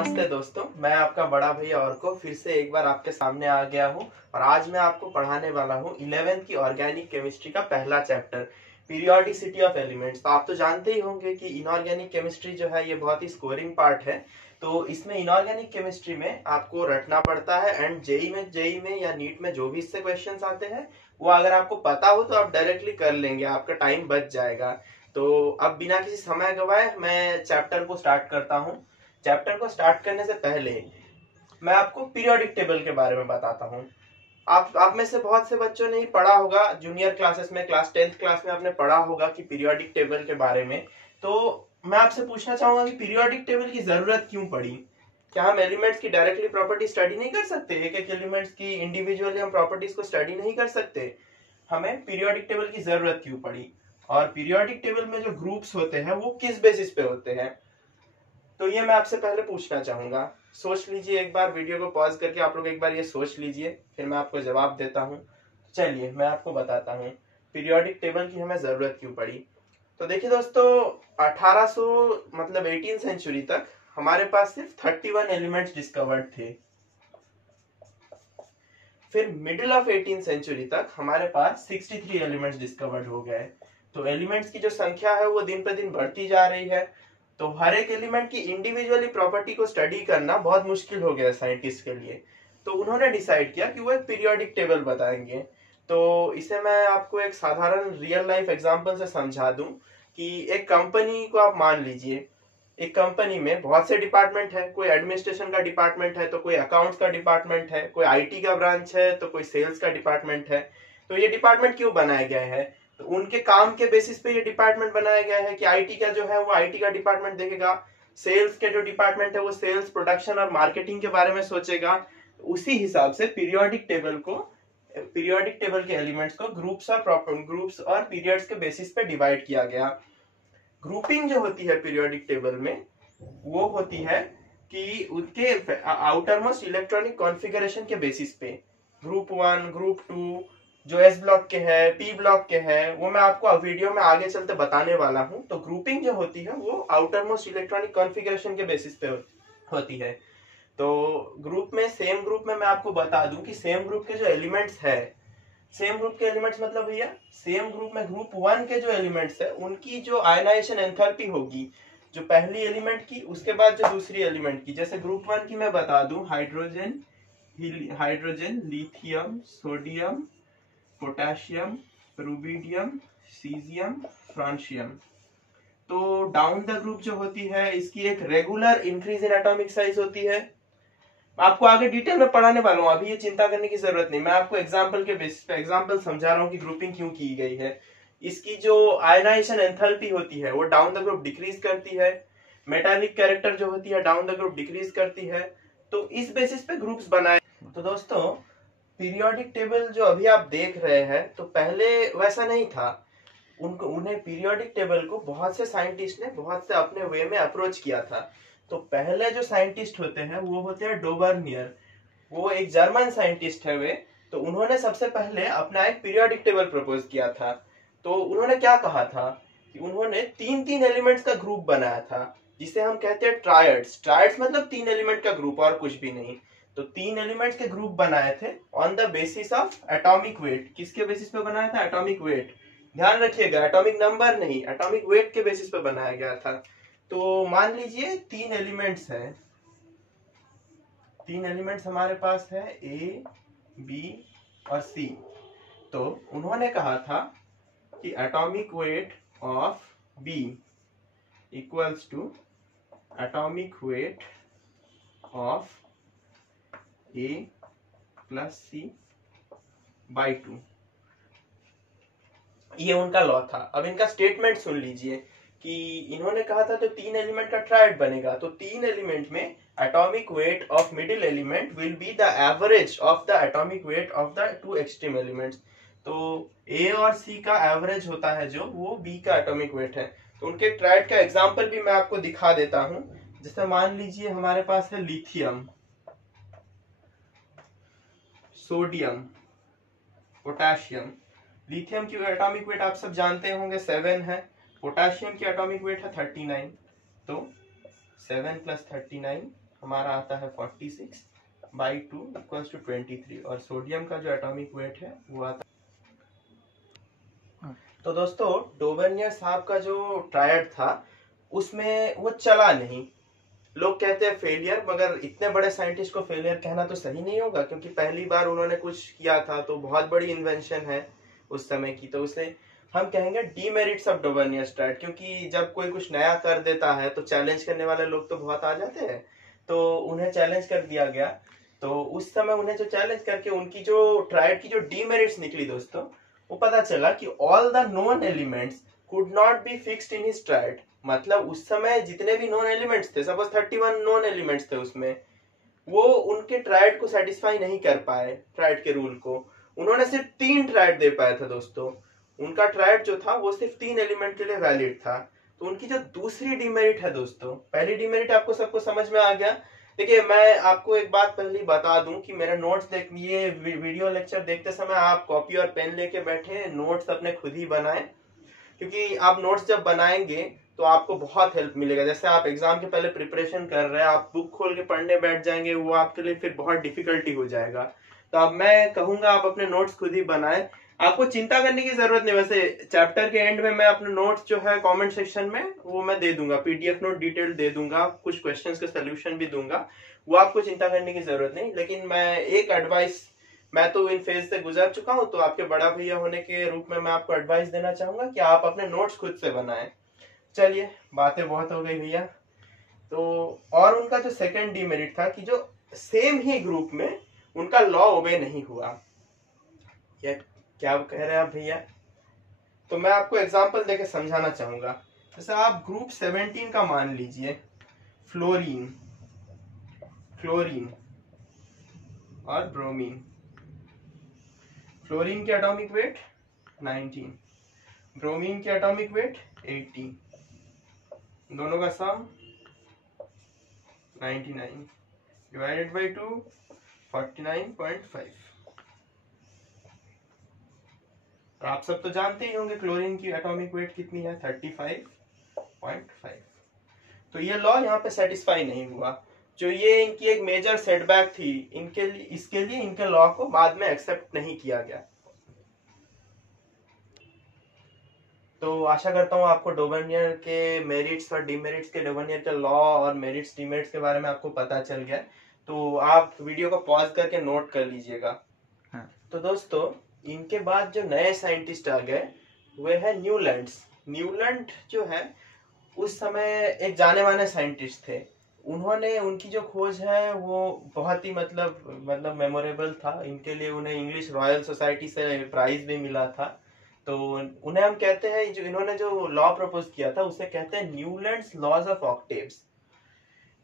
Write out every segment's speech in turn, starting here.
नमस्ते दोस्तों, मैं आपका बड़ा भैया और को फिर से एक बार आपके सामने आ गया हूँ। और आज मैं आपको पढ़ाने वाला हूँ 11th की ऑर्गेनिक केमिस्ट्री का पहला चैप्टर, पीरियोडिसिटी ऑफ एलिमेंट्स। तो आप तो जानते ही होंगे कि इनऑर्गेनिक केमिस्ट्री जो है ये बहुत ही स्कोरिंग पार्ट है। तो इसमें इनऑर्गेनिक केमिस्ट्री में आपको रटना पड़ता है एंड जेई में या नीट में जो भी इससे क्वेश्चंस आते हैं वो अगर आपको पता हो तो आप डायरेक्टली कर लेंगे, आपका टाइम बच जाएगा। तो अब बिना किसी समय गवाए मैं चैप्टर को स्टार्ट करता हूँ। चैप्टर को स्टार्ट करने से पहले मैं आपको पीरियोडिक टेबल के बारे में बताता हूँ। आप में से बहुत से बच्चों ने ही पढ़ा होगा, जूनियर क्लासेस में, क्लास 10th क्लास में आपने पढ़ा होगा कि पीरियोडिक टेबल के बारे में। तो मैं आपसे पूछना चाहूंगा कि पीरियोडिक टेबल की जरूरत क्यों पड़ी? क्या हम एलिमेंट्स की डायरेक्टली प्रॉपर्टी स्टडी नहीं कर सकते? एक एक एलिमेंट्स की इंडिविजुअली हम प्रॉपर्टीज को स्टडी नहीं कर सकते? हमें पीरियोडिक टेबल की जरूरत क्यों पड़ी? और पीरियोडिक टेबल में जो ग्रुप्स होते हैं वो किस बेसिस पे होते हैं, तो ये मैं आपसे पहले पूछना चाहूंगा। सोच लीजिए, एक बार वीडियो को पॉज करके आप लोग एक बार ये सोच लीजिए, फिर मैं आपको जवाब देता हूँ। चलिए मैं आपको बताता हूँ पीरियोडिक टेबल की हमें जरूरत क्यों पड़ी। तो देखिए दोस्तों, 1800 मतलब 18 सेंचुरी तक हमारे पास सिर्फ 31 एलिमेंट्स डिस्कवर्ड थे। फिर मिडिल ऑफ 18 सेंचुरी तक हमारे पास 63 एलिमेंट्स डिस्कवर्ड हो गए। तो एलिमेंट्स की जो संख्या है वो दिन पर दिन बढ़ती जा रही है। तो हर एक एलिमेंट की इंडिविजुअली प्रॉपर्टी को स्टडी करना बहुत मुश्किल हो गया साइंटिस्ट के लिए। तो उन्होंने डिसाइड किया कि वो एक पीरियोडिक टेबल बताएंगे। तो इसे मैं आपको एक साधारण रियल लाइफ एग्जांपल से समझा दूं कि एक कंपनी को आप मान लीजिए। एक कंपनी में बहुत से डिपार्टमेंट है, कोई एडमिनिस्ट्रेशन का डिपार्टमेंट है, तो कोई अकाउंट्स का डिपार्टमेंट है, कोई आईटी का ब्रांच है, तो कोई सेल्स का डिपार्टमेंट है। तो ये डिपार्टमेंट क्यों बनाया गया है? तो उनके काम के बेसिस पे ये डिपार्टमेंट बनाया गया है कि आईटी का जो है वो आईटी का डिपार्टमेंट देखेगा, सेल्स के जो डिपार्टमेंट है वो सेल्स, प्रोडक्शन और मार्केटिंग के बारे में सोचेगा। उसी हिसाब से पीरियोडिक टेबल के एलिमेंट्स को ग्रुप्स और पीरियड्स के बेसिस पे डिवाइड किया गया। ग्रुपिंग जो होती है पीरियोडिक टेबल में वो होती है कि उनके आउटर मोस्ट इलेक्ट्रॉनिक कॉन्फ़िगरेशन के बेसिस पे, ग्रुप 1, ग्रुप 2 जो एस ब्लॉक के है, पी ब्लॉक के है, वो मैं आपको वीडियो में आगे चलते बताने वाला हूं। तो ग्रुपिंग जो होती है वो आउटर मोस्ट इलेक्ट्रॉनिक कॉन्फ़िगरेशन के बेसिस पे होती है। तो सेम ग्रुप में मैं आपको बता दूं कि सेम ग्रुप के जो एलिमेंट्स है, सेम ग्रुप के एलिमेंट्स मतलब भैया सेम ग्रुप में ग्रुप 1 के जो एलिमेंट्स है उनकी जो आयनाइजेशन एंथैल्पी होगी, जो पहली एलिमेंट की उसके बाद जो दूसरी एलिमेंट की, जैसे ग्रुप 1 की मैं बता दूं, hydrogen, lithium, sodium, potassium, rubidium, caesium, francium. तो डाउन द ग्रुप जो होती है इसकी एक regular increase in atomic size होती है। आपको आगे डिटेल में पढ़ाने वाला हूं, अभी ये चिंता करने की जरूरत नहीं। मैं आपको एग्जांपल के बेसिस पे एग्जांपल समझा रहा हूं कि ग्रुपिंग क्यों की गई है। इसकी जो आयनाइजेशन एंथैल्पी होती है वो डाउन द ग्रुप डिक्रीज करती है। मेटालिक कैरेक्टर जो होती है डाउन द ग्रुप डिक्रीज करती है। तो इस बेसिस पे ग्रुप्स बनाए। तो दोस्तों, पीरियोडिक टेबल जो अभी आप देख रहे हैं तो पहले वैसा नहीं था। उन्हें पीरियोडिक टेबल को बहुत से साइंटिस्ट ने बहुत से अपने वे में अप्रोच किया था। तो पहले जो साइंटिस्ट होते हैं वो होते हैं डोबर्नियर। वो एक जर्मन साइंटिस्ट है वे। तो उन्होंने सबसे पहले अपना एक पीरियोडिक टेबल प्रपोज किया था। तो उन्होंने क्या कहा था कि उन्होंने 3-3 एलिमेंट्स का ग्रुप बनाया था, जिसे हम कहते हैं ट्रायड्स। ट्रायड्स मतलब 3 एलिमेंट का ग्रुप और कुछ भी नहीं। तो 3 एलिमेंट्स के ग्रुप बनाए थे on the basis of atomic weight. किसके बेसिस पे बनाया था? Atomic weight. ध्यान रखिएगा, एटॉमिक नंबर नहीं, एटॉमिक वेट के बेसिस पे बनाया गया था। तो मान लीजिए 3 एलिमेंट्स हैं, 3 एलिमेंट्स हमारे पास है, ए, बी और सी। तो उन्होंने कहा था कि atomic weight of B equals to atomic weight of A plus C by 2। ये उनका लॉ था। अब इनका स्टेटमेंट सुन लीजिए कि इन्होंने कहा था तो 3 एलिमेंट का ट्रायड बनेगा। तो 3 एलिमेंट में atomic weight of middle element will be the average of the atomic weight of the 2 extreme elements. तो ए और सी का एवरेज होता है जो, वो बी का एटॉमिक वेट है। तो उनके ट्रायड का एग्जांपल भी मैं आपको दिखा देता हूं। जैसे मान लीजिए हमारे पास है लिथियम, सोडियम, पोटेशियम। लिथियम की एटॉमिक वेट आप सब जानते होंगे 7 है। पोटेशियम की एटॉमिक वेट है 39। तो 7 + 39 हमारा आता है 46/2 इक्वल्स टू 23 और सोडियम का जो एटॉमिक वेट है वो आता है। तो दोस्तों डोवेनियर साहब का जो ट्रायड था उसमें वो चला नहीं। लोग कहते हैं फेलियर, मगर इतने बड़े साइंटिस्ट को फेलियर कहना तो सही नहीं होगा, क्योंकि पहली बार उन्होंने कुछ किया था तो बहुत बड़ी इन्वेंशन है उस समय की। तो उसे हम कहेंगे डीमेरिट्स ऑफ डोवेनियर्स ट्रायड, क्योंकि जब कोई कुछ नया कर देता है तो चैलेंज करने वाले लोग तो बहुत आ जाते हैं, तो उन्हें चैलेंज कर दिया गया। तो उस समय उन्हें जो चैलेंज करके उनकी जो ट्रायड की जो डीमेरिट्स निकली दोस्तों, वो पता चला कि all the known elements could not be fixed in his triad. मतलब उस समय जितने भी नॉन एलिमेंट्स थे, सपोज 31 नॉन एलिमेंट्स थे उसमें, वो उनके ट्रायड को सेटिस्फाई नहीं कर पाए, ट्रायड के रूल को। उन्होंने सिर्फ 3 ट्रायड दे पाया था दोस्तों। उनका ट्रायड जो था वो सिर्फ 3 एलिमेंट के लिए वैलिड था। तो उनकी जो दूसरी डिमेरिट है दोस्तों, पहली डिमेरिट आपको सबको समझ में आ गया। देखिए मैं आपको एक बात पहले बता दूं कि मेरे नोट्स देख, ये वीडियो लेक्चर देखते समय आप कॉपी और पेन लेके बैठे, नोट्स अपने खुद ही बनाएं, क्योंकि आप नोट्स जब बनाएंगे तो आपको बहुत हेल्प मिलेगा। जैसे आप एग्जाम के पहले प्रिपरेशन कर रहे हैं, आप बुक खोल के पढ़ने बैठ जाएंगे, वो आपके लिए फिर बहुत डिफिकल्टी हो जाएगा। तो अब मैं कहूंगा आप अपने नोट्स खुद ही बनाएं, आपको चिंता करने की जरूरत नहीं। वैसे चैप्टर के एंड में मैं अपने नोट्स जो है कमेंट सेक्शन में वो मैं दे दूंगा, पीडीएफ नोट डिटेल दे दूंगा, कुछ क्वेश्चंस के सोल्यूशन भी दूंगा, वो आपको चिंता करने की जरूरत नहीं। लेकिन मैं एक एडवाइस, मैं तो इन फेज से गुजर चुका हूं, तो आपके बड़ा भैया होने के रूप में मैं आपको एडवाइस देना चाहूंगा कि आप अपने नोट्स खुद से बनाएं। चलिए बातें बहुत हो गई भैया। तो और उनका जो सेकंड डीमेरिट था कि जो सेम ही ग्रुप में उनका लॉ ओबे नहीं हुआ। ये क्या कह रहे हैं आप भैया? तो मैं आपको एग्जांपल देके समझाना चाहूंगा। जैसे आप ग्रुप 17 का मान लीजिए, फ्लोरीन, क्लोरीन और ब्रोमीन। फ्लोरीन की एटॉमिक वेट 19, ब्रोमीन की एटॉमिक वेट 80, दोनों का सम 99 डिवाइडेड बाई 2 49.5। और आप सब तो जानते ही होंगे क्लोरीन की एटॉमिक वेट कितनी है, 35.5। तो ये लॉ यहाँ पे सेटिस्फाई नहीं हुआ। जो ये इनकी एक मेजर सेटबैक थी, इनके लिए, इसके लिए इनके लॉ को बाद में एक्सेप्ट नहीं किया गया। तो आशा करता हूँ आपको डोवेनियर के मेरिट्स और डिमेरिट्स के, डोवेनियर के लॉ और मेरिट्स डिमेरिट्स के बारे में आपको पता चल गया। तो आप वीडियो को पॉज करके नोट कर लीजिएगा। हाँ। तो दोस्तों इनके बाद जो नए साइंटिस्ट आ गए वे है न्यूलैंड्स। न्यूलैंड जो है उस समय एक जाने माने साइंटिस्ट थे। उन्होंने, उनकी जो खोज है वो बहुत ही मतलब मेमोरेबल था। इनके लिए उन्हें इंग्लिश रॉयल सोसाइटी से प्राइज भी मिला था। तो उन्हें हम कहते हैं, जो इन्होंने जो लॉ प्रपोज किया था उसे कहते हैं न्यूलैंड्स लॉज ऑफ ऑक्टेव्स।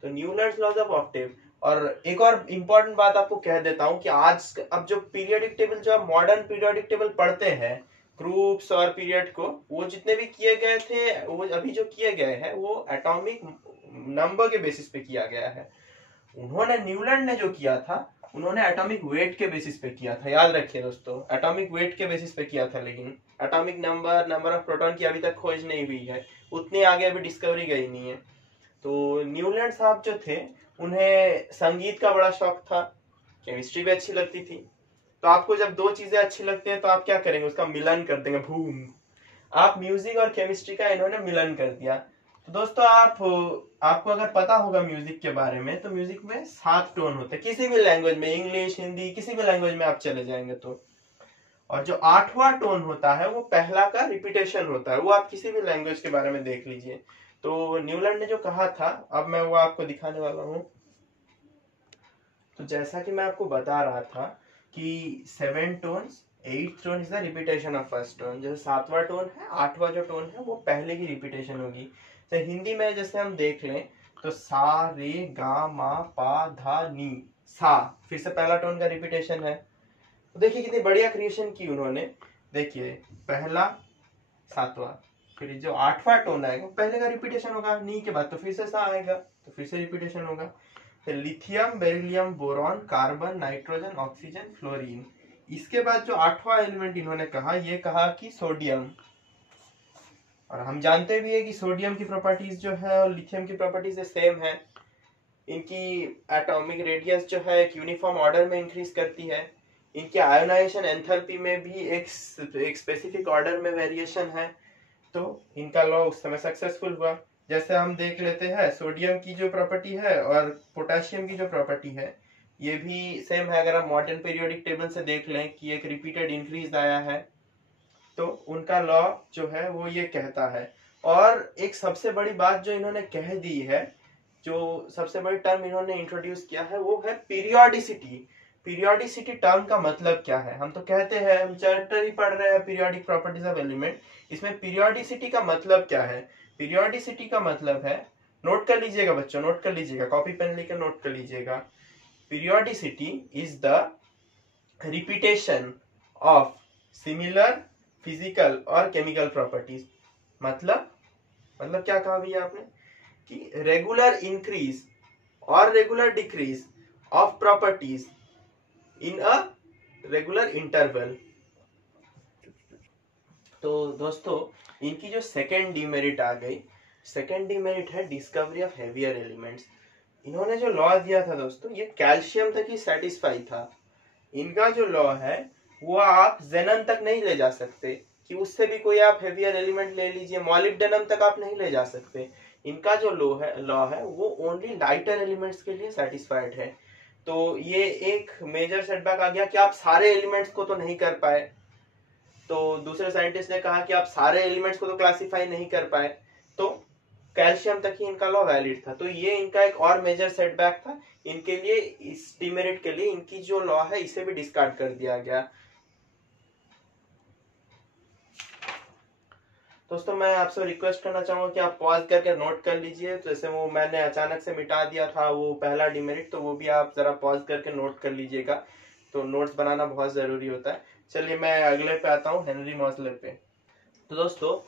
तो न्यूलैंड्स लॉज ऑफ ऑक्टेव। और एक और इम्पोर्टेंट बात आपको कह देता हूं कि आज अब जो पीरियोडिक टेबल, जो आप मॉडर्न पीरियोडिक टेबल पढ़ते हैं, ग्रुप्स और पीरियड को, वो जितने भी किए गए थे, वो अभी जो किए गए हैं वो एटॉमिक नंबर के बेसिस पे किया गया है। उन्होंने, न्यूलैंड ने जो किया था, उन्होंने एटॉमिक वेट के बेसिस पे किया था। याद रखिए दोस्तों, एटॉमिक वेट के बेसिस पे किया था, लेकिन एटॉमिक नंबर ऑफ प्रोटॉन की अभी तक खोज नहीं हुई है, उतनी आगे अभी डिस्कवरी गई नहीं है। तो न्यूलैंड साहब जो थे, उन्हें संगीत का बड़ा शौक था, केमिस्ट्री भी अच्छी लगती थी। तो आपको जब दो चीजें अच्छी लगती हैं तो आप क्या करेंगे, उसका मिलन कर देंगे, भूम। आप म्यूजिक और केमिस्ट्री का इन्होंने मिलन कर दिया। तो दोस्तों आपको अगर पता होगा म्यूजिक के बारे में, तो म्यूजिक में 7 टोन होते हैं, किसी भी लैंग्वेज में, इंग्लिश, हिंदी, किसी भी लैंग्वेज में आप चले जाएंगे तो। और जो 8वां टोन होता है वो पहला का रिपीटेशन होता है, वो आप किसी भी लैंग्वेज के बारे में देख लीजिए। तो न्यूलैंड ने जो कहा था, अब मैं वो आपको दिखाने वाला हूं। तो जैसा कि मैं आपको बता रहा था कि 7 tones, 8th tone is the repetition of first tone. जैसे 7वां टोन है, 8वां जो टोन है वो पहले की रिपीटेशन होगी। तो हिंदी में जैसे हम देख लें तो सा रे गा मा पा धा नी, सा फिर से पहला टोन का रिपीटेशन है। तो देखिए कितनी बढ़िया क्रिएशन की उन्होंने। देखिए पहला, 7वां, फिर जो 8वां टोन आएगा पहले का रिपीटेशन होगा, नी के बाद तो फिर से सा आएगा, तो फिर से रिपीटेशन होगा। फिर lithium, beryllium, boron, carbon, nitrogen, oxygen, fluorine. इसके बाद जो 8वां एलिमेंट इन्होंने कहा, ये कहा कि सोडियम। और हम जानते भी है कि सोडियम की प्रॉपर्टीज जो है और लिथियम की प्रॉपर्टीज सेम है। इनकी एटॉमिक रेडियस जो है एक यूनिफॉर्म ऑर्डर में इंक्रीज करती है। इनके आयोनाइजेशन एंथैल्पी में भी एक स्पेसिफिक ऑर्डर में वेरिएशन है। तो इनका लॉ उस समय सक्सेसफुल हुआ। जैसे हम देख लेते हैं सोडियम की जो प्रॉपर्टी है और पोटेशियम की जो प्रॉपर्टी है ये भी सेम है। अगर आप मॉडर्न पीरियोडिक टेबल से देख लें कि एक रिपीटेड इंक्रीज आया है तो उनका लॉ जो है वो ये कहता है। और एक सबसे बड़ी बात जो इन्होंने कह दी है, जो सबसे बड़ी टर्म इन्होंने इंट्रोड्यूस किया है वो है पीरियोडिसिटी। पीरियोडिसिटी टर्म का मतलब क्या है? हम तो कहते हैं, हम चैप्टर ही पढ़ रहे हैं पीरियोडिक प्रॉपर्टीज ऑफ एलिमेंट, इसमें पीरियोडिसिटी का मतलब क्या है? पीरियोडिसिटी का मतलब है, नोट कर लीजिएगा बच्चों, नोट कर लीजिएगा, कॉपी पेन लेकर नोट कर लीजिएगा। Periodicity is the repetition of similar physical और केमिकल प्रॉपर्टीज। मतलब क्या कहा भैया आपने कि रेगुलर इंक्रीज और regular decrease of properties in a regular interval. तो दोस्तों इनकी जो सेकेंड डीमेरिट आ गई, सेकेंड डीमेरिट है डिस्कवरी ऑफ हेवियर एलिमेंट्स। इन्होंने जो लॉ दिया था दोस्तों ये कैल्शियम तक ही सेटिस्फाई था। इनका जो लॉ है वो आप जेनन तक नहीं ले जा सकते कि उससे भी कोई आप हेवियर एलिमेंट ले लीजिए, मॉलिब्डेनम तक आप नहीं ले जा सकते। इनका जो लॉ है वो ओनली लाइटर एलिमेंट्स के लिए सेटिस्फाइड है। तो ये एक मेजर सेटबैक आ गया कि आप सारे एलिमेंट्स को तो नहीं कर पाए। तो दूसरे साइंटिस्ट ने कहा कि आप सारे एलिमेंट्स को तो क्लासिफाई नहीं कर पाए, तो कैल्शियम तक ही इनका लॉ वैलिड था। तो ये इनका एक और मेजर सेटबैक था इनके लिए। इस डिमेरिट के लिए इनकी जो लॉ है इसे भी डिस्कार्ड कर दिया गया। दोस्तों मैं आपसे रिक्वेस्ट करना चाहूंगा कि आप पॉज करके नोट कर लीजिए। तो जैसे वो मैंने अचानक से मिटा दिया था वो पहला डिमेरिट, तो वो भी आप जरा पॉज करके नोट कर लीजिएगा। तो नोट्स बनाना बहुत जरूरी होता है। चलिए मैं अगले पे आता हूँ, हेनरी मॉसले पे। तो दोस्तों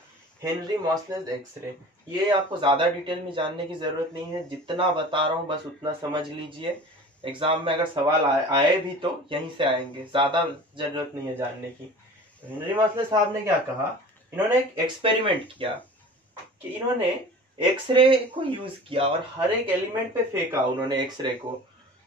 हेनरी मॉसलेस एक्सरे, ये आपको ज्यादा डिटेल में जानने की जरूरत नहीं है, जितना बता रहा हूँ बस उतना समझ लीजिए। एग्जाम में अगर सवाल आए भी तो यहीं से आएंगे, ज्यादा जरूरत नहीं है जानने की। तो हेनरी मॉसले साहब ने क्या कहा, इन्होंने एक एक्सपेरिमेंट किया कि इन्होंने एक्सरे को यूज किया और हर एक एलिमेंट पे फेंका उन्होंने एक्सरे को।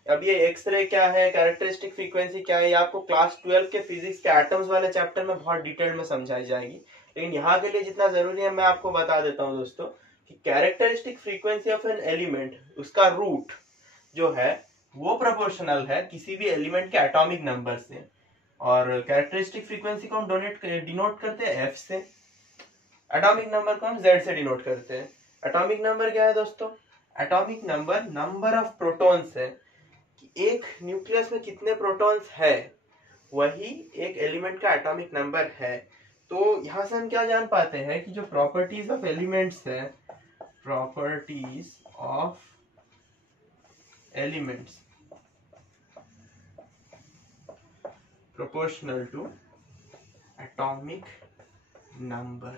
अब ये एक्सरे क्या है, कैरेक्टरिस्टिक फ्रीक्वेंसी क्या है, ये आपको क्लास 12 के फिजिक्स के एटम्स वाले चैप्टर में बहुत डिटेल में समझाई जाएगी। लेकिन यहाँ के लिए जितना जरूरी है मैं आपको बता देता हूँ दोस्तों कि characteristic frequency of an element, उसका रूट जो है वो प्रोपोर्शनल है किसी भी एलिमेंट के एटॉमिक नंबर से। और कैरेक्टरिस्टिक फ्रीक्वेंसी को हम डिनोट करते हैं एफ से, एटॉमिक नंबर को हम जेड से डिनोट करते हैं। एटॉमिक नंबर क्या है दोस्तों? Atomic number number of protons है कि एक न्यूक्लियस में कितने प्रोटॉन्स है, वही एक एलिमेंट का एटॉमिक नंबर है। तो यहां से हम क्या जान पाते हैं कि जो प्रॉपर्टीज ऑफ एलिमेंट्स है, properties of elements proportional to atomic number.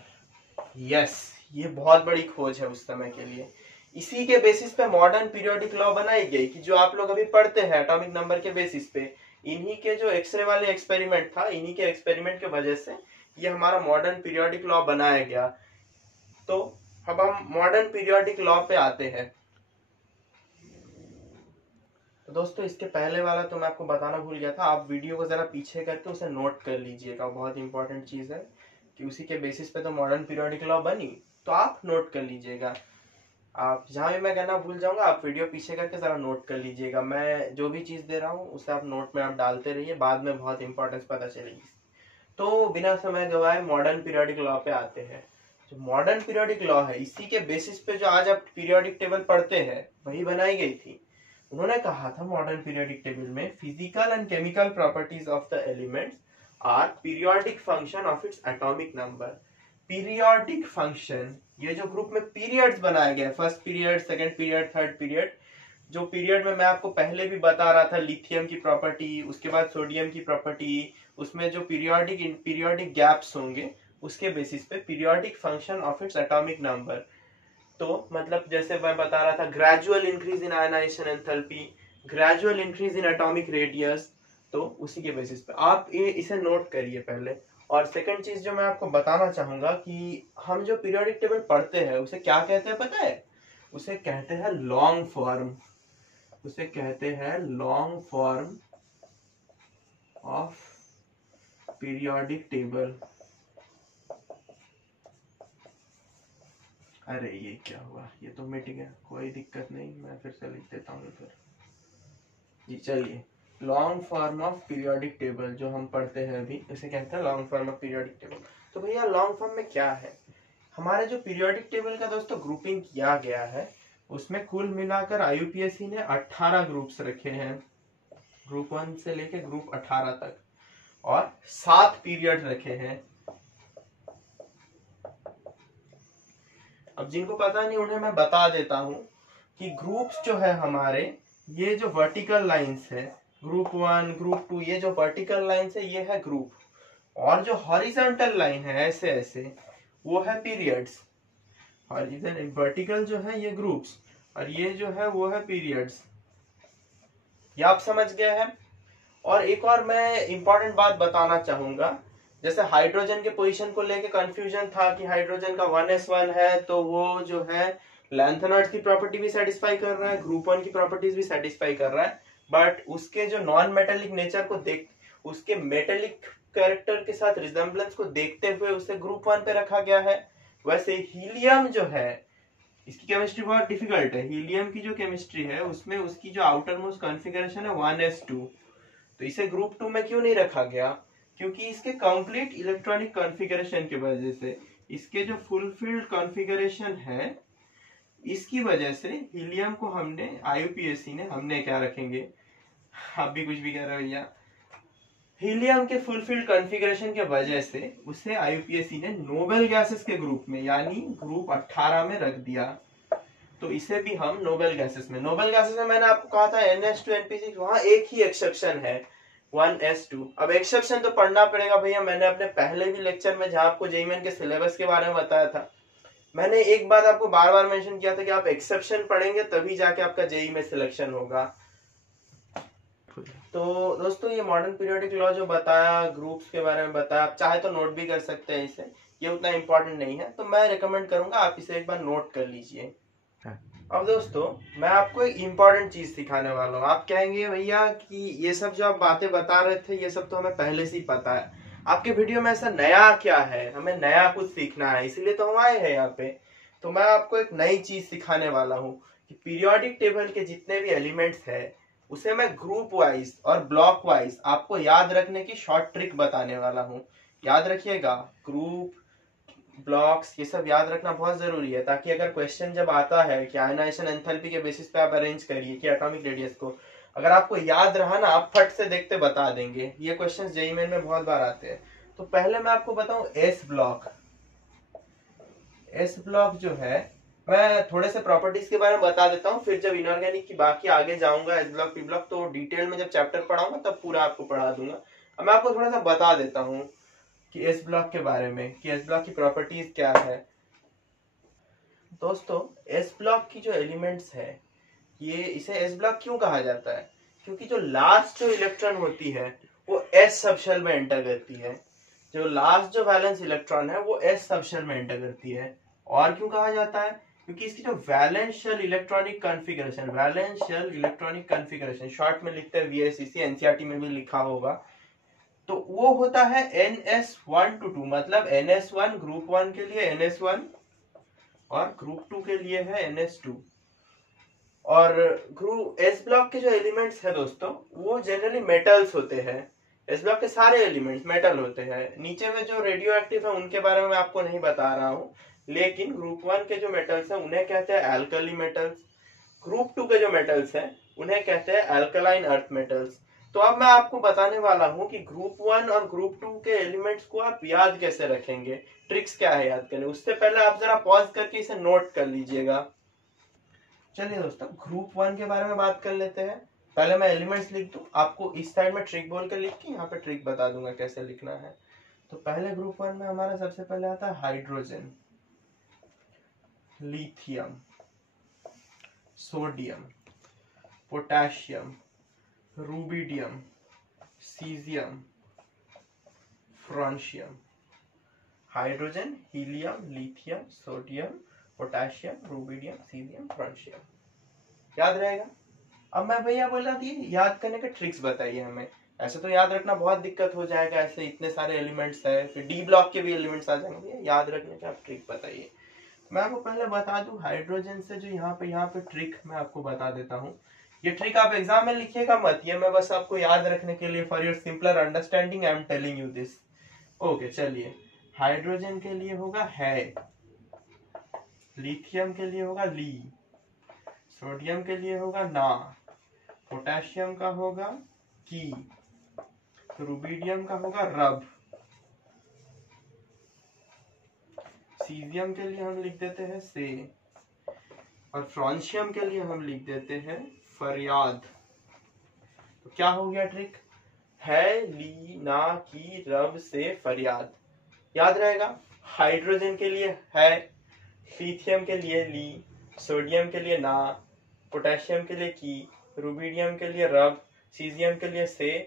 Yes, ये बहुत बड़ी खोज है उस समय के लिए। इसी के बेसिस पे मॉडर्न पीरियोडिक लॉ बनाई गई कि जो आप लोग अभी पढ़ते हैं एटॉमिक नंबर के बेसिस पे, इन्हीं के जो एक्सरे वाले एक्सपेरिमेंट था, इन्हीं के एक्सपेरिमेंट के वजह से ये हमारा मॉडर्न पीरियोडिक लॉ बनाया गया। तो अब हम मॉडर्न पीरियोडिक लॉ पे आते हैं। तो दोस्तों इसके पहले वाला तो मैं आपको बताना भूल गया था, आप वीडियो को जरा पीछे करके उसे नोट कर लीजिएगा, बहुत इंपॉर्टेंट चीज है कि उसी के बेसिस पे तो मॉडर्न पीरियोडिक लॉ बनी, तो आप नोट कर लीजिएगा। आप जहां भी मैं कहना भूल जाऊंगा आप वीडियो पीछे करके जरा नोट कर लीजिएगा। मैं जो भी चीज दे रहा हूँ उसे आप नोट में आप डालते रहिए, बाद में बहुत इंपॉर्टेंस पता चलेगी। तो बिना समय गवाए मॉडर्न पीरियोडिक लॉ पे आते हैं। जो मॉडर्न पीरियोडिक लॉ है इसी के बेसिस पे जो आज आप पीरियोडिक टेबल पढ़ते हैं वही बनाई गई थी। उन्होंने कहा था मॉडर्न पीरियोडिक टेबल में physical and chemical properties of the elements are periodic function of its atomic number. Periodic function, ये जो ग्रुप में पीरियड्स बनाया गया, first period, second period, third period, जो पीरियड में मैं आपको पहले भी बता रहा था लिथियम की प्रॉपर्टी, उसके बाद सोडियम की प्रॉपर्टी, उसमें जो पीरियोडिक गैप्स होंगे उसके बेसिस पे periodic function of its atomic number. तो मतलब जैसे मैं बता रहा था gradual increase in ionization enthalpy, gradual increase in atomic radius, तो उसी के बेसिस पे आप इसे नोट करिए पहले। और सेकंड चीज जो मैं आपको बताना चाहूंगा कि हम जो पीरियोडिक टेबल पढ़ते हैं उसे क्या कहते हैं पता है? उसे कहते हैं लॉन्ग फॉर्म। उसे कहते हैं long form of periodic table. अरे ये क्या हुआ, ये तो मिट गया, कोई दिक्कत नहीं, मैं फिर से लिख देता हूँ फिर जी। चलिए, long form of periodic table जो हम पढ़ते हैं अभी, इसे कहते हैं long form of periodic table. तो भैया लॉन्ग फॉर्म में क्या है, हमारे जो पीरियोडिक टेबल का दोस्तों ग्रुपिंग किया गया है, उसमें कुल मिलाकर IUPAC ने 18 ग्रुप्स रखे हैं, ग्रुप 1 से लेके ग्रुप 18 तक, और 7 पीरियड रखे हैं। अब जिनको पता नहीं उन्हें मैं बता देता हूं कि ग्रुप्स जो है हमारे, ये जो वर्टिकल लाइंस है, ग्रुप 1 ग्रुप 2, ये जो वर्टिकल लाइंस है ये है ग्रुप, और जो हॉरिजॉन्टल लाइन है ऐसे ऐसे, वो है पीरियड्स। वर्टिकल जो है ये ग्रुप्स, और ये जो है वो है पीरियड्स। ये आप समझ गए हैं। और एक और मैं इंपॉर्टेंट बात बताना चाहूंगा, जैसे हाइड्रोजन के पोजीशन को लेके कंफ्यूजन था कि हाइड्रोजन का 1s1 है तो वो जो है लैंथनर्ड की प्रॉपर्टी भी सेटिस्फाई कर रहा है, ग्रुप 1 की प्रॉपर्टीज भी सेटिस्फाई कर रहा है, बट उसके जो नॉन मेटेलिक नेचर को देख, उसके मेटेलिक कैरेक्टर के साथ रिजेम्बलेंस को देखते हुए उसे ग्रुप 1 पे रखा गया है। वैसे हीलियम जो है, इसकी केमिस्ट्री बहुत डिफिकल्ट है। हीलियम की जो केमिस्ट्री है उसमें उसकी जो आउटर मोस्ट कॉन्फ़िगरेशन है 1s2, तो इसे ग्रुप 2 में क्यों नहीं रखा गया, क्योंकि इसके कंप्लीट इलेक्ट्रॉनिक कॉन्फ़िगरेशन की वजह से, इसके जो फुलफिल्ड कॉन्फ़िगरेशन है, इसकी वजह से हीलियम को हमने IUPAC ने, हमने क्या रखेंगे, आप भी कुछ भी कह रहे हो भैया, हीलियम के फुलफिल्ड कॉन्फ़िगरेशन के वजह से उसे IUPAC ने नोबेल गैसेस के ग्रुप में यानी ग्रुप 18 में रख दिया। तो इसे भी हम नोबेल गैसेस में, नोबेल गैसेस में मैंने आपको कहा था NH2 NP6, वहां एक ही एक्सेप्शन है 1s2। अब एक्सेप्शन तो पढ़ना पड़ेगा भैया, मैंने अपने पहले भी लेक्चर में जहां आपको जेईई मेन के सिलेबस के बारे में बताया था, मैंने एक बात आपको बार बार मेंशन किया था कि आप एक्सेप्शन पढ़ेंगे तभी जाके आपका जेईई में सिलेक्शन होगा। तो दोस्तों ये मॉडर्न पीरियोडिक लॉ जो बताया, ग्रुप्स के बारे में बताया, आप चाहे तो नोट भी कर सकते हैं इसे, ये उतना इंपॉर्टेंट नहीं है, तो मैं रिकमेंड करूंगा आप इसे एक बार नोट कर लीजिए। अब दोस्तों मैं आपको एक इम्पॉर्टेंट चीज सिखाने वाला हूँ। आप कहेंगे भैया कि ये सब जो आप बातें बता रहे थे ये सब तो हमें पहले से ही पता है, आपके वीडियो में ऐसा नया क्या है, हमें नया कुछ सीखना है, इसीलिए तो हम आए हैं यहाँ पे। तो मैं आपको एक नई चीज सिखाने वाला हूँ कि पीरियोडिक टेबल के जितने भी एलिमेंट्स है उसे मैं ग्रुप वाइज और ब्लॉक वाइज आपको याद रखने की शॉर्ट ट्रिक बताने वाला हूँ। याद रखिएगा, ग्रुप, ब्लॉक्स, ये सब याद रखना बहुत जरूरी है, ताकि अगर क्वेश्चन जब आता है कि आयनाइजेशन एंथैल्पी के बेसिस पे आप अरेंज करिए कि एटॉमिक रेडियस को, अगर आपको याद रहा ना, आप फट से देखते बता देंगे। ये क्वेश्चंस जेईई मेन में बहुत बार आते हैं। तो पहले मैं आपको बताऊं एस ब्लॉक। एस ब्लॉक जो है, मैं थोड़े से प्रॉपर्टीज के बारे में बता देता हूँ, फिर जब इनऑर्गेनिक की बाकी आगे जाऊंगा, एस ब्लॉक पी ब्लॉक, तो डिटेल में जब चैप्टर पढ़ाऊंगा तब पूरा आपको पढ़ा दूंगा। अब मैं आपको थोड़ा सा बता देता हूँ कि एस ब्लॉक के बारे में, कि एस ब्लॉक की प्रॉपर्टीज क्या है। दोस्तों एस ब्लॉक की जो एलिमेंट्स है, ये इसे एस ब्लॉक क्यों कहा जाता है, क्योंकि जो लास्ट जो इलेक्ट्रॉन होती है वो एस सबशेल में एंटर करती है, जो लास्ट जो वैलेंस इलेक्ट्रॉन है वो एस सबशेल में एंटर करती है। और क्यों कहा जाता है, क्योंकि इसकी जो valence shell electronic configuration, valence shell electronic configuration, short में लिखते हैं VSEC, एनसीईआरटी में भी लिखा होगा, तो वो होता है NS1 to 2, मतलब NS1 ग्रुप 1 के लिए NS1 और ग्रुप 2 के लिए है NS2। और ग्रुप एस ब्लॉक के जो एलिमेंट्स है दोस्तों, वो जनरली मेटल्स होते हैं। एस ब्लॉक के सारे एलिमेंट्स मेटल होते हैं। नीचे में जो रेडियो एक्टिव है उनके बारे में मैं आपको नहीं बता रहा हूँ, लेकिन ग्रुप 1 के जो मेटल्स हैं उन्हें कहते हैं एल्कली मेटल्स, ग्रुप 2 के जो मेटल्स हैं उन्हें कहते हैं एल्कलाइन अर्थ मेटल्स। तो अब मैं आपको बताने वाला हूँ कि ग्रुप 1 और ग्रुप 2 के एलिमेंट्स को आप याद कैसे रखेंगे, ट्रिक्स क्या है याद करने। उससे पहले आप जरा पॉज करके इसे नोट कर लीजिएगा। चलिए दोस्तों ग्रुप 1 के बारे में बात कर लेते हैं। पहले मैं एलिमेंट्स लिख दूं, आपको इस साइड में ट्रिक बोल के लिख के यहाँ पे ट्रिक बता दूंगा कैसे लिखना है। तो पहले ग्रुप 1 में हमारा सबसे पहले आता है hydrogen, lithium, sodium, potassium, rubidium, caesium, francium. Hydrogen, helium, lithium, sodium, potassium, rubidium, caesium, francium. याद रहेगा। अब मैं भैया बोला दिए याद करने के ट्रिक्स बताइए हमें। ऐसे तो याद रखना बहुत दिक्कत हो जाएगा, ऐसे इतने सारे एलिमेंट्स है, फिर डी ब्लॉक के भी एलिमेंट्स आ जाएंगे, याद रखने के आप ट्रिक बताइए। मैं आपको पहले बता दूं हाइड्रोजन से जो यहाँ पे ट्रिक मैं आपको बता देता हूँ। ये ट्रिक आप एग्जाम में लिखिएगा मत, ये मैं बस आपको याद रखने के लिए for your simpler understanding I am telling you this. Okay चलिए, हाइड्रोजन के लिए होगा है, लिथियम के लिए होगा ली, सोडियम के लिए होगा ना, पोटेशियम का होगा की, रुबिडियम का होगा रब, सीजियम के लिए हम लिख देते हैं से, और फ्रांशियम के लिए हम लिख देते हैं फरियाद। तो क्या हो गया ट्रिक, है ली ना की रब से फरियाद, याद रहेगा। हाइड्रोजन के लिए है, लिथियम के लिए ली, सोडियम के लिए ना, पोटेशियम के लिए की, रुबिडियम के लिए रब, सीजियम के लिए से,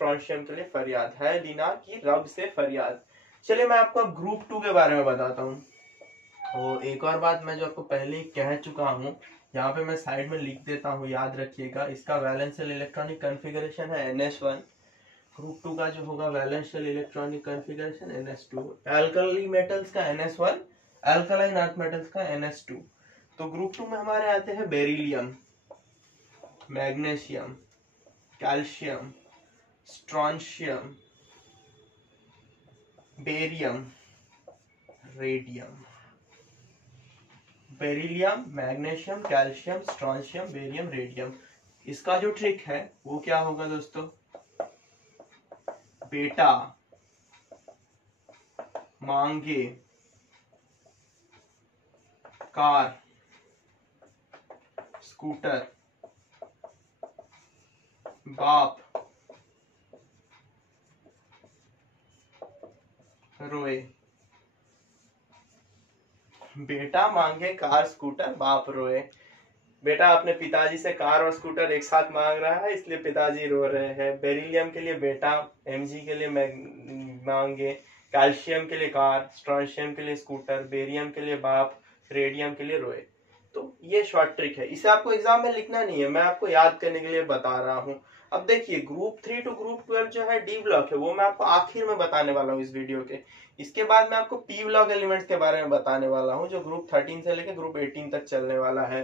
फ्रांशियम के लिए फरियाद, है लीना की रब से फरियाद। चलिए मैं आपको अब ग्रुप 2 के बारे में बताता हूँ। तो एक और बात मैं जो आपको पहले ही कह चुका हूँ, यहाँ पे मैं साइड में लिख देता हूँ, याद रखिएगा। इसका वैलेंशियल इलेक्ट्रॉनिक कॉन्फ़िगरेशन है NS1। ग्रुप 2 का जो होगा valence electronic configuration NS2। Alkali metals का NS1, एल्कलाइन अर्थ मेटल्स का NS2। तो ग्रुप 2 में हमारे आते हैं beryllium, magnesium, calcium, strontium, barium, radium. Beryllium, magnesium, calcium, strontium, barium, radium. इसका जो ट्रिक है वो क्या होगा दोस्तों, बेटा मांगे कार स्कूटर, बाप रोए। बेटा मांगे कार स्कूटर, बाप रोए। बेटा अपने पिताजी से कार और स्कूटर एक साथ मांग रहा है, इसलिए पिताजी रो रहे हैं। बेरिलियम के लिए बेटा, Mg के लिए मांगे, कैल्शियम के लिए कार, स्ट्रॉन्शियम के लिए स्कूटर, बेरियम के लिए बाप, रेडियम के लिए रोए। तो ये शॉर्ट ट्रिक है, इसे आपको एग्जाम में लिखना नहीं है, मैं आपको याद करने के लिए बता रहा हूँ। अब देखिए ग्रुप 3 टू ग्रुप 12 जो है डी ब्लॉक है, वो मैं आपको आखिर में बताने वाला हूँ इस वीडियो के। इसके बाद मैं आपको पी ब्लॉक एलिमेंट्स के बारे में बताने वाला हूँ, जो ग्रुप 13 से लेकर ग्रुप 18 तक चलने वाला है।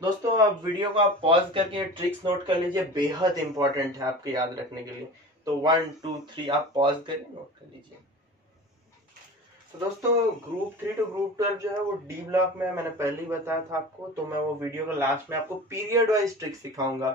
दोस्तों आप वीडियो को आप पॉज करके ट्रिक्स नोट कर लीजिए, बेहद इंपॉर्टेंट है आपके याद रखने के लिए। तो 1 2 3 आप पॉज करके नोट कर लीजिए। तो दोस्तों ग्रुप 3 टू ग्रुप 12 जो है वो डी ब्लॉक में है, मैंने पहले ही बताया था आपको। तो मैं वो वीडियो का लास्ट में आपको पीरियड वाइज ट्रिक्स सिखाऊंगा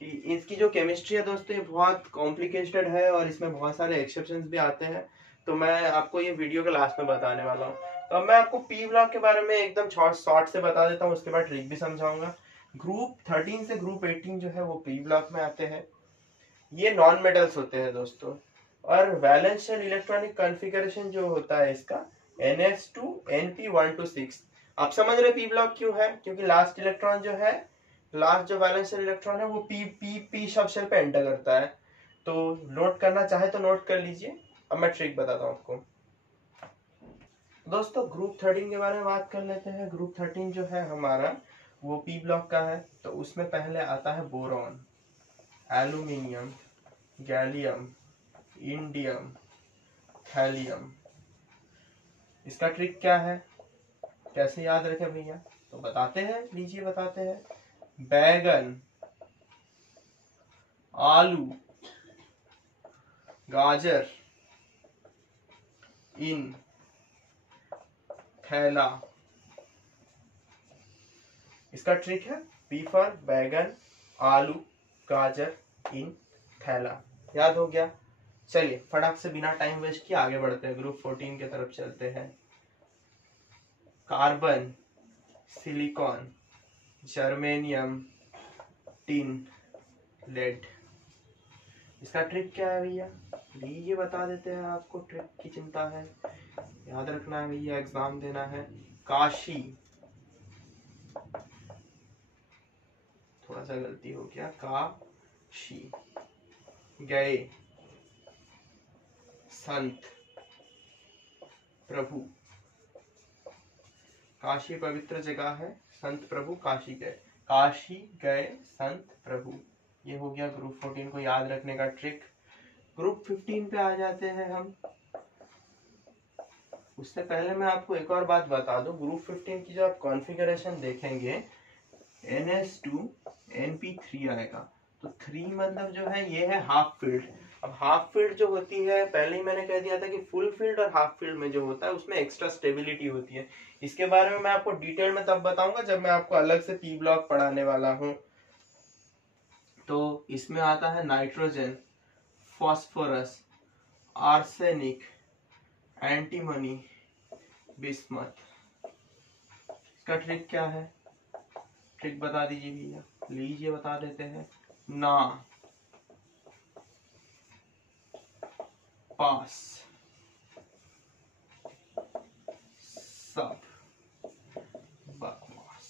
कि इसकी जो केमिस्ट्री है दोस्तों ये बहुत कॉम्प्लिकेटेड है और इसमें बहुत सारे एक्सेप्शंस भी आते हैं। तो मैं आपको ये वीडियो के लास्ट में बताने वाला हूँ। तो अब मैं आपको पी ब्लॉक के बारे में एकदम शॉर्ट से बता देता हूँ, उसके बाद ट्रिक भी समझाऊंगा। ग्रुप 13 से ग्रुप 18 जो है वो पी ब्लॉक में आते हैं। ये नॉन मेटल्स होते हैं दोस्तों। और वैलेंशियल इलेक्ट्रॉनिक कॉन्फ़िगरेशन जो होता है इसका NS2 Np126। आप समझ रहे पी ब्लॉक क्यों है, क्योंकि लास्ट इलेक्ट्रॉन जो है, लास्ट जो वैलेंशियल इलेक्ट्रॉन है वो पी सब शेल पे एंटर करता है। तो नोट करना चाहे तो नोट कर लीजिए। अब मैं ट्रिक बताता हूँ आपको। दोस्तों ग्रुप 13 के बारे में बात कर लेते हैं। ग्रुप 13 जो है हमारा वो पी ब्लॉक का है। तो उसमें पहले आता है boron, aluminium, gallium, indium, thallium. इसका ट्रिक क्या है, कैसे याद रखें भैया, तो बताते हैं, लीजिए बताते हैं। बैगन, आलू, गाजर, इन थैला। इसका ट्रिक है बी फॉर बैगन, आलू, गाजर, इन थैला। याद हो गया। चलिए फटाक से बिना टाइम वेस्ट किए आगे बढ़ते हैं, ग्रुप 14 की तरफ चलते हैं। Carbon, silicon, germanium, tin, lead. इसका ट्रिक क्या है भैया, लीजिए बता देते हैं आपको। ट्रिक की चिंता है, याद रखना है भैया, एग्जाम देना है। काशी, थोड़ा सा गलती हो गया, काशी। गए, संत, प्रभु। काशी पवित्र जगह है, संत प्रभु काशी गए। काशी गए संत प्रभु। ये हो गया ग्रुप 14 को याद रखने का ट्रिक। ग्रुप 15 पे आ जाते हैं हम। उससे पहले मैं आपको एक और बात बता दूं, ग्रुप 15 की जो आप कॉन्फ़िगरेशन देखेंगे NS2 NP3 आएगा। तो 3 मतलब जो है ये है हाफ फील्ड। अब हाफ फील्ड जो होती है, पहले ही मैंने कह दिया था कि फुल फील्ड और हाफ फील्ड में जो होता है उसमें एक्स्ट्रा स्टेबिलिटी होती है। इसके बारे में मैं आपको डिटेल में तब बताऊंगा जब मैं आपको अलग से पी ब्लॉक पढ़ाने वाला हूं। तो इसमें आता है nitrogen, phosphorus, arsenic, antimony, bismuth. इसका ट्रिक क्या है? ट्रिक बता दीजिए भैया। लीजिए बता देते हैं। ना पास सब बकवास।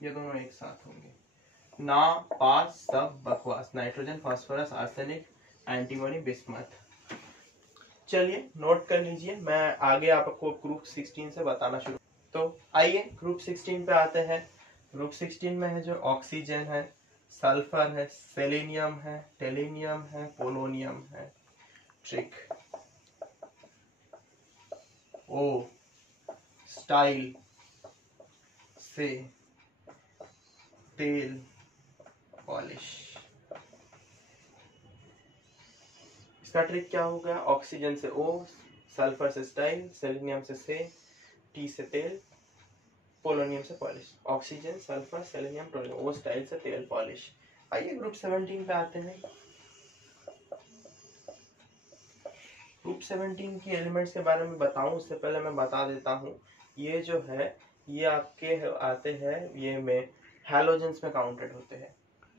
ये दोनों एक साथ होंगे। ना पास सब बकवास। Nitrogen, phosphorus, arsenic, antimony, bismuth. चलिए नोट कर लीजिए, मैं आगे आपको ग्रुप 16 से बताना शुरू। तो आइए ग्रुप 16 पे आते हैं। ग्रुप 16 में है जो ऑक्सीजन है, सल्फर है, सेलेनियम है, टेलेनियम है, पोलोनियम है। ट्रिक ओ स्टाइल से तेल पॉलिश। इसका ट्रिक क्या हो गया? ऑक्सीजन से ओ, सल्फर से स्टाइल, सेलेनियम से टी से तेल, पोलोनियम से polish. Oxygen, sulphur, selenium, polonium, O style से तेल पॉलिश। आइए ग्रुप 17 पे आते हैं। ग्रुप 17 की एलिमेंट्स के बारे में बताऊं उससे पहले मैं बता देता हूं, ये जो है ये आपके आते हैं, ये में हैलोजेंस में काउंटेड होते हैं।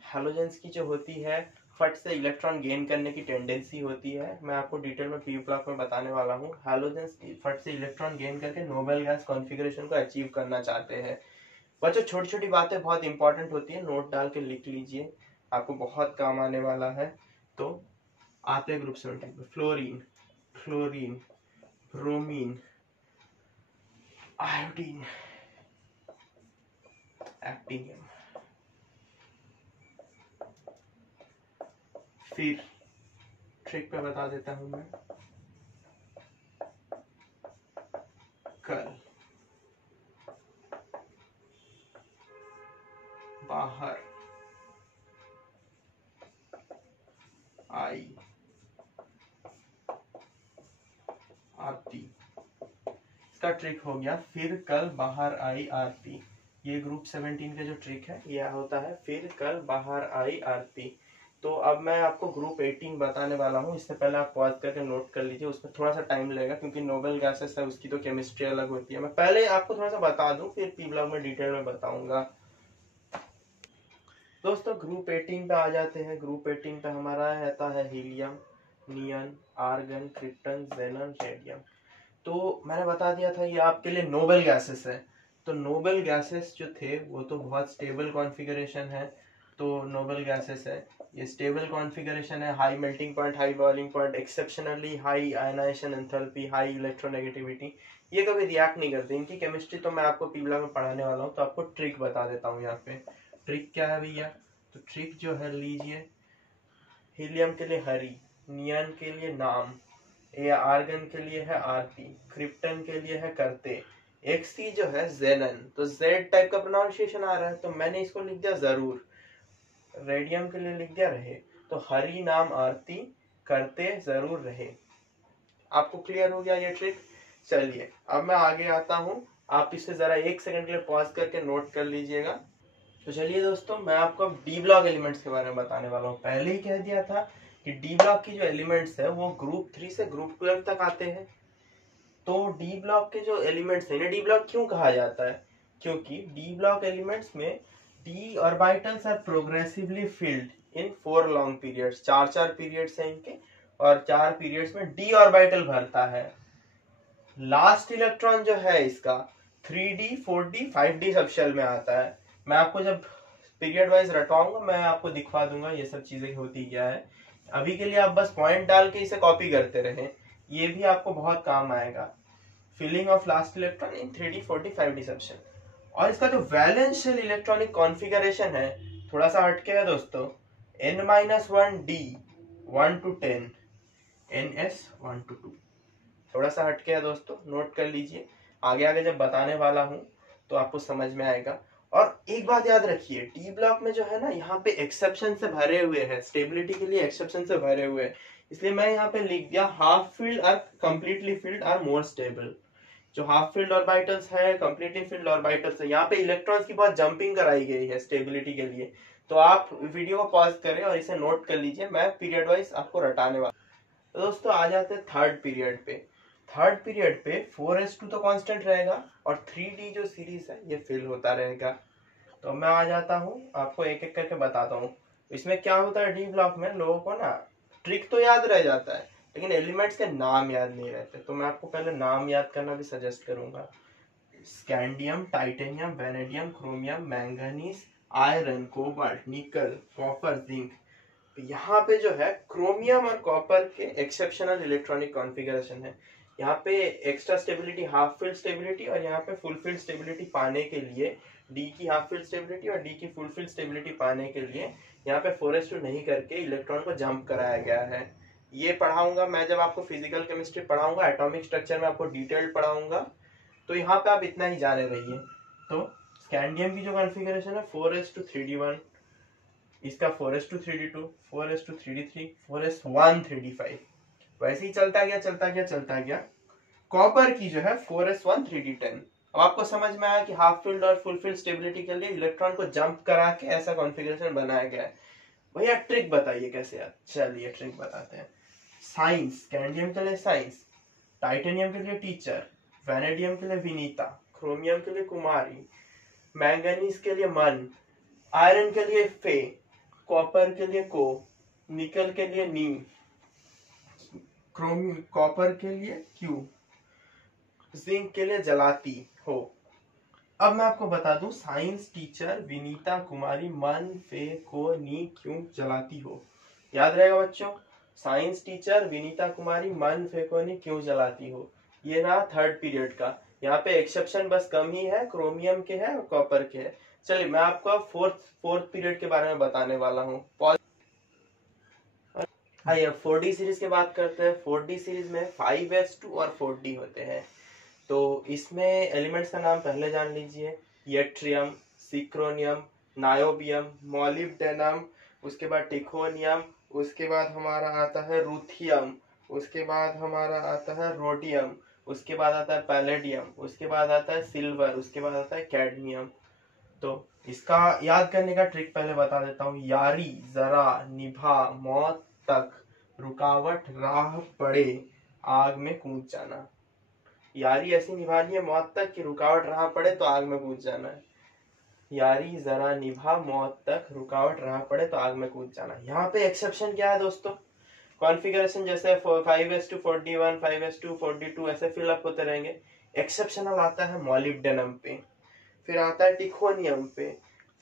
हैलोजेंस की जो होती है फट से इलेक्ट्रॉन गेन करने की टेंडेंसी होती है। मैं आपको डिटेल में पी ब्लॉक में बताने वाला हूँ। हैलोजेंस की फट से इलेक्ट्रॉन गेन करके नोबेल गैस कॉन्फ़िगरेशन को अचीव करना चाहते हैं। बच्चों छोटी छोटी बातें बहुत इंपॉर्टेंट होती है, नोट डाल के लिख लीजिए, आपको बहुत काम आने वाला है। तो आते हैं ग्रुप 17 में। Fluorine, chlorine, bromine, iodine, actinium. फिर ट्रिक पे बता देता हूं मैं। कल बाहर आई आरती। इसका ट्रिक हो गया फिर कल बाहर आई आरती। ये ग्रुप 17 का जो ट्रिक है यह होता है फिर कल बाहर आई आरती। तो अब मैं आपको ग्रुप 18 बताने वाला हूँ। इससे पहले आप पॉज करके नोट कर लीजिए, उसमें थोड़ा सा टाइम लगेगा क्योंकि नोबेल गैसेस है, उसकी तो केमिस्ट्री अलग होती है। मैं पहले आपको थोड़ा सा बता दूं, फिर पी ब्लॉक में डिटेल में बताऊंगा। दोस्तों ग्रुप 18 पे आ जाते हैं। ग्रुप 18 पे हमारा रहता है हीलियम, नियन, आर्गन, क्रिप्टन, जेनन, रेडियम। तो मैंने बता दिया था ये आपके लिए नोबेल गैसेस है। तो नोबेल गैसेस जो थे वो तो बहुत स्टेबल कॉन्फ़िगरेशन है। तो नोबेल गैसेस है, ये स्टेबल कॉन्फ़िगरेशन है, high melting point, high boiling point, exceptionally high ionization enthalpy, high electronegativity. ये कभी रिएक्ट नहीं करते। इनकी केमिस्ट्री तो मैं आपको पी ब्लॉक में पढ़ाने वाला हूँ। तो आपको ट्रिक बता देता हूँ यहाँ पे। ट्रिक क्या है भैया? तो ट्रिक जो है लीजिए, हीलियम के लिए हरी, नियन के लिए नाम, ये आर्गन के लिए है आरती, क्रिप्टन के लिए है करते, एक्सी जो है जेनन। तो जेड टाइप का प्रोनाउंसिएशन आ रहा है तो मैंने इसको लिख दिया जरूर। रेडियम के लिए लिख दिया रहे। तो हरि नाम आरती करते जरूर रहे। आपको क्लियर हो गया ये ट्रिक? चलिए अब मैं आगे आता हूं। आप इसे जरा 1 सेकंड के लिए पॉज करके नोट कर लीजिएगा। तो चलिए दोस्तों मैं आपको अब डी ब्लॉक एलिमेंट्स के बारे में बताने वाला हूँ। पहले ही कह दिया था कि डी ब्लॉक की जो एलिमेंट्स है वो ग्रुप 3 से ग्रुप 12 तक आते हैं। तो डी ब्लॉक के जो एलिमेंट्स है, इन्हें डी ब्लॉक क्यों कहा जाता है? क्योंकि डी ब्लॉक एलिमेंट्स में D orbitals are progressively filled in 4 long periods. 4 periods हैं इनके और 4 पीरियड्स में डी ऑर्बिटल भरता है। लास्ट इलेक्ट्रॉन जो है इसका 3d 4d 5d सब शेल में आता है। मैं आपको जब पीरियड वाइज रटवाऊंगा मैं आपको दिखवा दूंगा ये सब चीजें होती क्या है। अभी के लिए आप बस पॉइंट डाल के इसे कॉपी करते रहें, ये भी आपको बहुत काम आएगा। Filling of last electron in 3d 4d 5d subshell. और इसका जो वैलेंस शेल इलेक्ट्रॉनिक कॉन्फ़िगरेशन है थोड़ा सा हटके है दोस्तों, n-1d 1 to 10 ns 1 to 2, थोड़ा सा हटके है दोस्तों, नोट कर लीजिए। आगे आगे जब बताने वाला हूं तो आपको समझ में आएगा। और एक बात याद रखिए, टी ब्लॉक में जो है ना, यहाँ पे एक्सेप्शन से भरे हुए हैं, स्टेबिलिटी के लिए एक्सेप्शन से भरे हुए हैं, इसलिए मैं यहाँ पे लिख दिया हाफ फील्ड और completely filled are more stable. जो हाफ फील्ड ऑर्बिटल्स है, कंप्लीटली फील्ड ऑर्बिटल्स है, यहाँ पे इलेक्ट्रॉन्स की बहुत जंपिंग कराई गई है स्टेबिलिटी के लिए। तो आप वीडियो को पॉज करें और इसे नोट कर लीजिए, मैं पीरियड वाइज आपको रटाने वाला। तो दोस्तों आ जाते हैं थर्ड पीरियड पे। थर्ड पीरियड पे 4s2 तो कांस्टेंट रहेगा और 3d जो सीरीज है ये फिल होता रहेगा। तो मैं आ जाता हूँ, आपको एक एक करके बताता हूँ। इसमें क्या होता है, डी ब्लॉक में लोगों को ना ट्रिक तो याद रह जाता है लेकिन एलिमेंट्स के नाम याद नहीं रहते, तो मैं आपको पहले नाम याद करना भी सजेस्ट करूंगा। Scandium, titanium, vanadium, chromium, manganese, iron, cobalt, निकल, कॉपर, जिंक। यहाँ पे जो है क्रोमियम और कॉपर के एक्सेप्शनल इलेक्ट्रॉनिक कॉन्फ़िगरेशन है। यहाँ पे extra stability, half field stability, और यहाँ पे फुल फील्ड स्टेबिलिटी पाने के लिए डी की हाफ फील्ड स्टेबिलिटी और डी की फुल फील्ड स्टेबिलिटी पाने के लिए यहाँ पे 4s2 नहीं करके इलेक्ट्रॉन को जंप कराया गया है। ये पढ़ाऊंगा मैं जब आपको फिजिकल केमिस्ट्री पढ़ाऊंगा, एटॉमिक स्ट्रक्चर में आपको डिटेल्ड पढ़ाऊंगा, तो यहाँ पे आप इतना ही जाने रहिए। तो स्कैंडियम की जो कॉन्फ़िगरेशन है 4s2 3d1, इसका 4s2 3d2, 4s2 3d3, 4s1 3d5, वैसे ही चलता गया। कॉपर की जो है 4s1 3d10। अब आपको समझ में आया कि हाफ फील्ड और फुल फील्ड स्टेबिलिटी के लिए इलेक्ट्रॉन को जंप करा के ऐसा कॉन्फ़िगरेशन बनाया गया है। भैया ट्रिक बताइए कैसे यार, चलिए ट्रिक बताते हैं। साइंस, स्कैंडियम के लिए साइंस, टाइटेनियम के लिए टीचर, वेनेडियम के लिए विनीता, क्रोमियम के लिए कुमारी, मैंगनीज के लिए मन, आयरन के लिए फे, कॉपर के लिए को, निकल के लिए नी, कॉपर के लिए क्यू, जिंक के लिए जलाती हो। अब मैं आपको बता दूं, साइंस टीचर विनीता कुमारी मन फे को नी क्यों जलाती हो, याद रहेगा बच्चों। साइंस टीचर विनीता कुमारी मन फे को नी क्यों जलाती हो, ये रहा थर्ड पीरियड का। यहाँ पे एक्सेप्शन बस कम ही है, क्रोमियम के है और कॉपर के है। चलिए मैं आपको फोर्थ पीरियड के बारे में बताने वाला हूँ। आइए 4D सीरीज की बात करते हैं। 4D सीरीज में 5s2 और 4D होते हैं। तो इसमें एलिमेंट्स का नाम पहले जान लीजिए, यट्रियम, सिक्रोनियम, नायोबियम, मॉलिब्डेनम, उसके बाद टिकोनियम, उसके बाद हमारा आता है रूथियम, उसके बाद हमारा आता है रोडियम, उसके बाद आता है पैलेडियम, उसके बाद आता है सिल्वर, उसके बाद आता है कैडमियम। तो इसका याद करने का ट्रिक पहले बता देता हूँ। यारी, जरा, निभा, मौत तक, रुकावट, राह पड़े, आग में कूद जाना। यारी ऐसी निभानी है मौत तक कि रुकावट राह पड़े तो आग में कूद जाना है। यारी, जरा, निभा, मौत तक, रुकावट राह पड़े तो आग में कूद जाना। यहाँ पे एक्सेप्शन क्या है दोस्तों, कॉन्फ़िगरेशन जैसे 5s2 4d1, 5s2 4d2 ऐसे फिलअप होते रहेंगे। एक्सेप्शनल आता है मॉलिब्डेनम पे, फिर आता है टिकोनियम पे,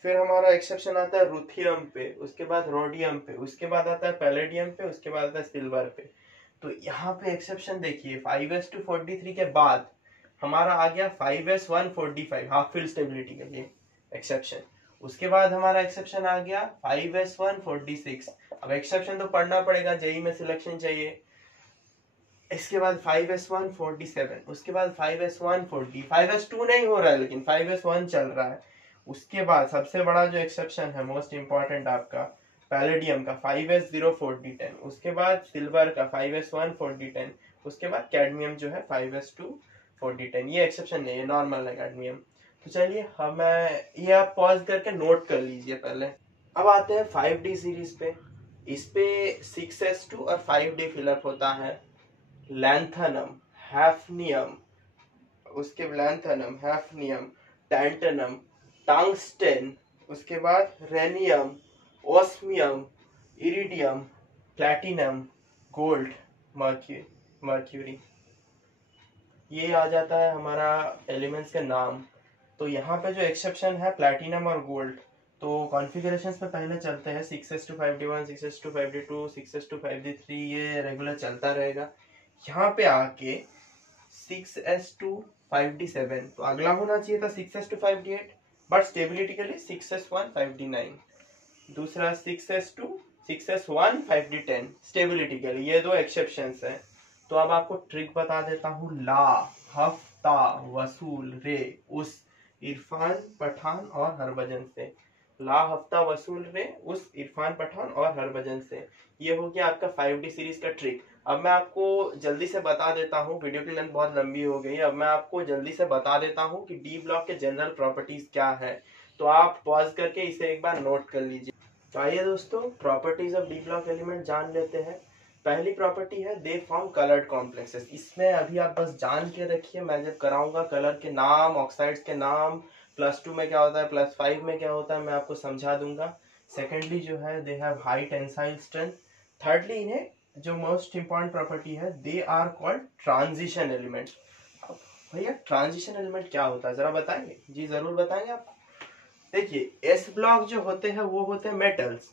फिर हमारा एक्सेप्शन आता है रूथियम पे, उसके बाद रोडियम पे, उसके बाद आता है पैलेडियम पे, उसके बाद आता है सिल्वर पे। तो यहाँ पे एक्सेप्शन देखिए, 5s2 4d3 के बाद हमारा आ गया 5s1 4d5 half field stability के लिए एक्सेप्शन। उसके बाद हमारा एक्सेप्शन आ गया 5s1 4d6। अब एक्सेप्शन तो पढ़ना पड़ेगा, जेई में सिलेक्शन चाहिए। इसके बाद 5s1 4d7, उसके बाद 5s1 4d, 5s2 नहीं हो रहा है लेकिन 5s1 चल रहा है। उसके बाद सबसे बड़ा जो एक्सेप्शन है, मोस्ट इंपॉर्टेंट आपका, पैलेडियम का 5s0 4d10, उसके बाद सिल्वर का 5s1 4d10, उसके बाद कैडमियम जो है 5s2 4d10। ये एक्सेप्शन नहीं है, नॉर्मल है कैडमियम। तो चलिए हम ये आप पॉज करके नोट कर लीजिए पहले। अब आते हैं 5D सीरीज पे। इस पे 6s2 और 5D फिलअप होता है। लैंथनम, हैफनियम, उसके लैंथनम, हैफनियम, टैंटनम, टंगस्टेन, उसके बाद rhenium, osmium, iridium, platinum, gold, mercury. ये आ जाता है हमारा एलिमेंट्स के नाम। तो यहाँ पे जो एक्सेप्शन है प्लैटिनम और गोल्ड, तो कॉन्फ़िगरेशंस पे पहले चलते हैं। 6s2 5d1, 6s2 5d2, 6s2 5d3, ये रेगुलर चलता रहेगा। यहाँ पे आके 6s2 5d7, तो अगला होना चाहिए था 6s2 5d8, बट स्टेबिलिटी के लिए 6s1 5d9। दूसरा 6s2 6s1 5d10 स्टेबिलिटी के लिए, ये दो एक्सेप्शंस हैं। तो अब आपको ट्रिक बता देता हूँ। ला हफ्ता वसूल रे उस इरफान पठान और हरभजन से। ला हफ्ता वसूल रे उस इरफान पठान और हरभजन से, ये हो गया आपका 5D सीरीज का ट्रिक। अब मैं आपको जल्दी से बता देता हूँ, वीडियो की लेंथ बहुत लंबी हो गई। अब मैं आपको जल्दी से बता देता हूँ कि डी ब्लॉक के जनरल प्रॉपर्टीज क्या है, तो आप पॉज करके इसे एक बार नोट कर लीजिए। तो आइए दोस्तों, properties of D block element जान लेते हैं। पहली प्रॉपर्टी है दे फॉर्म कलर्ड कॉम्प्लेक्सेस। इसमें अभी आप बस जान के रखिए, मैं जब कराऊंगा कलर के नाम, ऑक्साइड्स के नाम, +2 में क्या होता है, +5 में क्या होता है, मैं आपको समझा दूंगा। सेकेंडली जो है they have high tensile strength. Thirdly इन्हें जो मोस्ट इंपॉर्टेंट प्रॉपर्टी है, they are called transition element. भैया ट्रांजिशन एलिमेंट क्या होता है जरा बताएंगे? जी जरूर बताएंगे आप। देखिए एस ब्लॉक जो होते हैं वो होते हैं मेटल्स,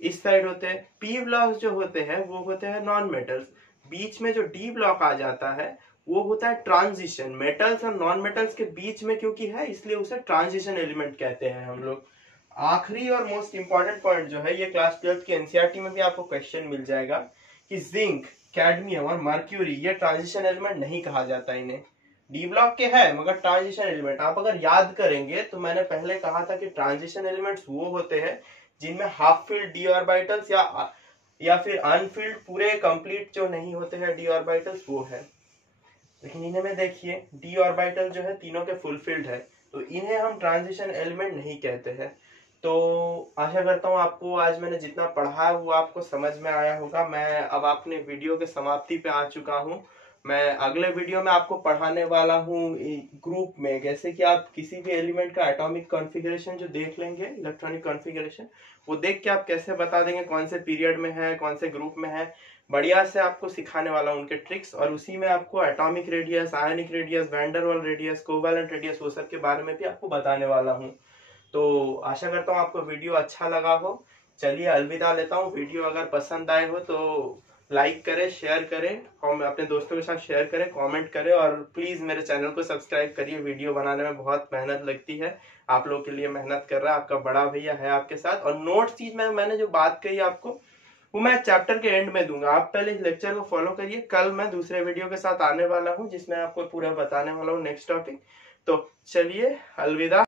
इस साइड होते हैं। पी ब्लॉक जो होते हैं वो होते हैं नॉन मेटल्स। बीच में जो डी ब्लॉक आ जाता है वो होता है ट्रांजिशन, मेटल्स और नॉन मेटल्स के बीच में क्योंकि है, इसलिए उसे ट्रांजिशन एलिमेंट कहते हैं हम लोग। आखिरी और मोस्ट इंपॉर्टेंट पॉइंट जो है, ये क्लास 12 की एनसीईआरटी में भी आपको क्वेश्चन मिल जाएगा कि जिंक, कैडमियम और मर्क्यूरी ये ट्रांजिशन एलिमेंट नहीं कहा जाता इन्हें। डी ब्लॉक के है मगर ट्रांजिशन एलिमेंट। आप अगर याद करेंगे तो मैंने पहले कहा था कि ट्रांजिशन एलिमेंट्स वो होते हैं जिनमें हाफ फिल्ड डी ऑर्बिटल्स या फिर अनफिल्ड पूरे कंप्लीट जो नहीं होते हैं डी ऑर्बिटल्स, वो है। लेकिन इन्हें में देखिए डी ऑर्बिटल जो है तीनों के फुल फिल्ड है, तो इन्हें हम ट्रांजिशन एलिमेंट नहीं कहते हैं। तो आशा करता हूँ आपको आज मैंने जितना पढ़ा है वो आपको समझ में आया होगा। मैं अब अपने वीडियो के समाप्ति पे आ चुका हूँ। मैं अगले वीडियो में आपको पढ़ाने वाला हूँ ग्रुप में, जैसे कि आप किसी भी एलिमेंट का एटॉमिक कॉन्फ़िगरेशन जो देख लेंगे, इलेक्ट्रॉनिक कॉन्फ़िगरेशन, वो देख के आप कैसे बता देंगे कौन से पीरियड में है, कौन से ग्रुप में है। बढ़िया से आपको सिखाने वाला हूँ उनके ट्रिक्स, और उसी में आपको atomic radius, ionic radius, van der Waals radius, covalent radius, वो सब के बारे में भी आपको बताने वाला हूँ। तो आशा करता हूँ आपको वीडियो अच्छा लगा हो। चलिए अलविदा लेता हूँ। वीडियो अगर पसंद आए हो तो लाइक करें, शेयर करें, और अपने दोस्तों के साथ शेयर करें, कमेंट करें, और प्लीज मेरे चैनल को सब्सक्राइब करिए। वीडियो बनाने में बहुत मेहनत लगती है, आप लोगों के लिए मेहनत कर रहा है आपका बड़ा भैया है आपके साथ। और नोट चीज मैंने जो बात कही आपको, वो मैं चैप्टर के एंड में दूंगा। आप पहले इस लेक्चर को फॉलो करिए। कल मैं दूसरे वीडियो के साथ आने वाला हूँ जिसमें आपको पूरा बताने वाला हूँ नेक्स्ट टॉपिक। तो चलिए अलविदा।